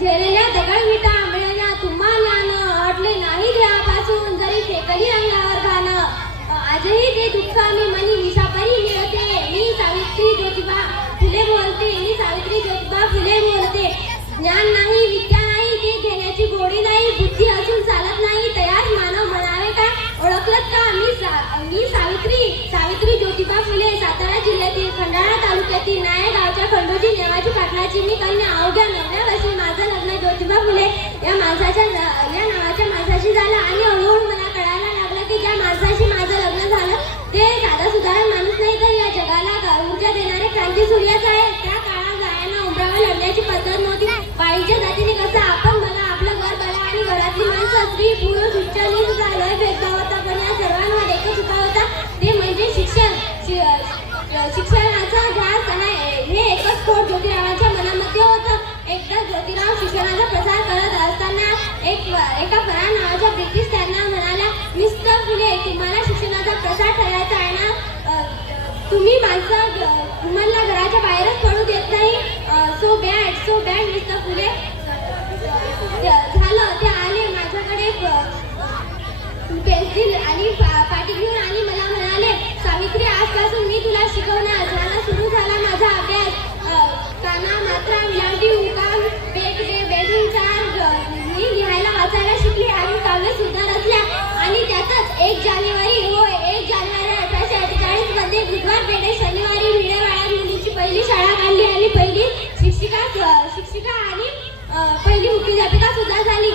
झेलेल्या दगडविटा आंबळ्याला तुम्हाला न अडले नाही देहापासून जरी फेकली अंगावर घाणं आजही ते दुःख मी मनी विषापरी मिळते. मी सावित्री ज्योतिबा फुले बोलते. मी सावित्री ज्योतिबा फुले बोलते. ज्ञान नाही विद्या नाही ते घेण्याची गोडी नाही बुद्धी असून चालत नाही. तयार मानव म्हणावे का? ओळखलत का? मी सा- मी सावित्री सावित्री ज्योतिबा फुले सातारा जिल्ह्यातील खंडाळा तालुक्यातील नायगावच्या खंडोजी नेवाजी पाटलाची मी कन्या अवघ्या नवव्या वर्षी माझं लग्न ज्योतिबा फुले या माणसाच्या या नावाच्या माणसाशी झालं आणि हळूहळू मला कळायला लागलं की ज्या माणसाशी माझं लग्न झालं ते साधा सुधारण माणूस नाही तर या जगाला गा- ऊर्जा देणारे क्रांती सूर्यच आहे. त्या काळात गायांना उमरावर लढण्याची पद्धत नव्हती. बाईच्या जातीने कसं आपण मला आपलं घर बघा आणि घरातली माणसं स्त्री पुरुष उच्च नीच भेदभाव होता. पण या सर्वांवर एकच उपाय होता. ते म्हणजे शिक्षण. शि- शिक्षणाचा ध्यास हे एकच खोड ज्योतिरावांच्या तुम्हाला शिक्षणाचा प्रसार करायचा आहे ना तुम्ही माणसं तुम्हाला घराच्या बाहेरच पडू देत नाही. So bad so bad mister Phule एक जानेवारी होय एक जानेवारी अठराशे अठ्ठेचाळीसमध्ये बुधवार पेठे शनिवारी विडेवाळा मुलीची पहिली शाळा काढली आणि पहिली शिक्षिका शिक्षिका आणि पहिली मुख्याध्यापिका सुद्धा झाली.